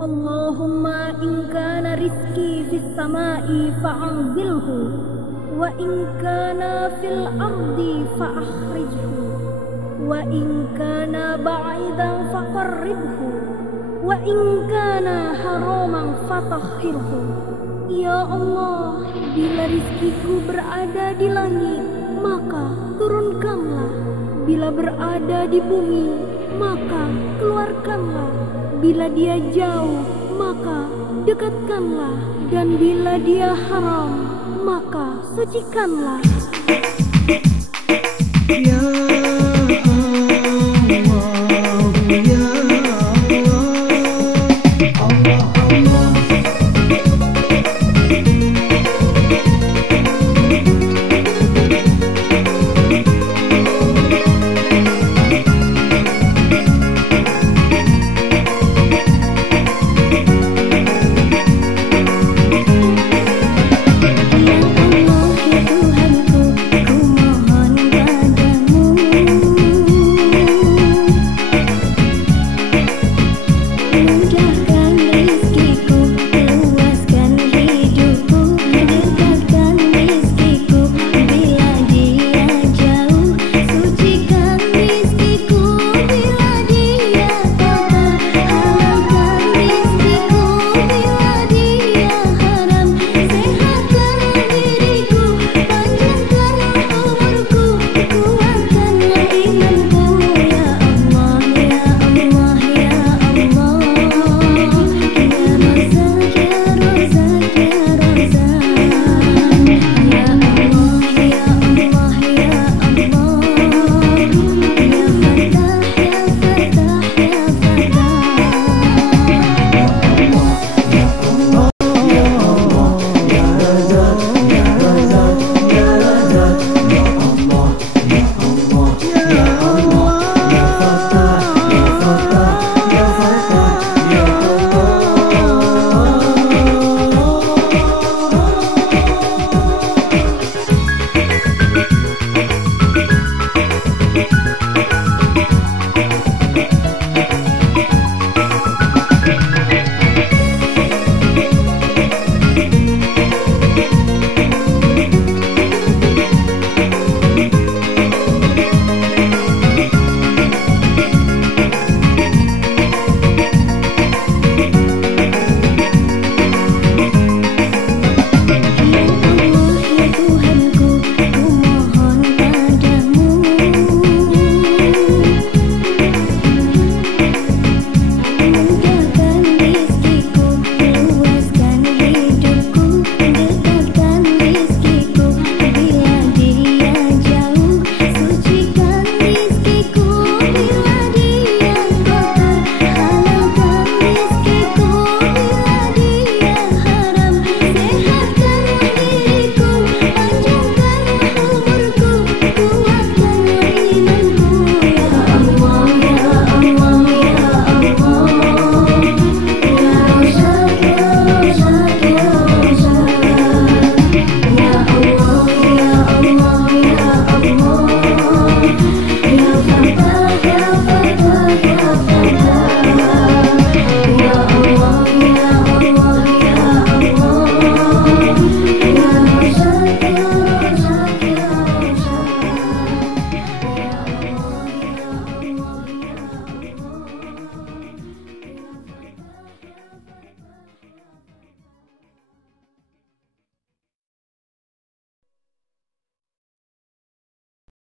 Allahumma in kana rizki fis samai fa'anzilhu wa in kana fil ardi fa'akhrijhu wa in kana ba'idan faqarribhu wa in kana haraman fatahhirhu. Ya Allah, bila rizkiku berada di langit, maka turunkanlah. Bila berada di bumi, maka keluarkanlah. Bila dia jauh, maka dekatkanlah. Dan bila dia haram, maka sucikanlah. Ya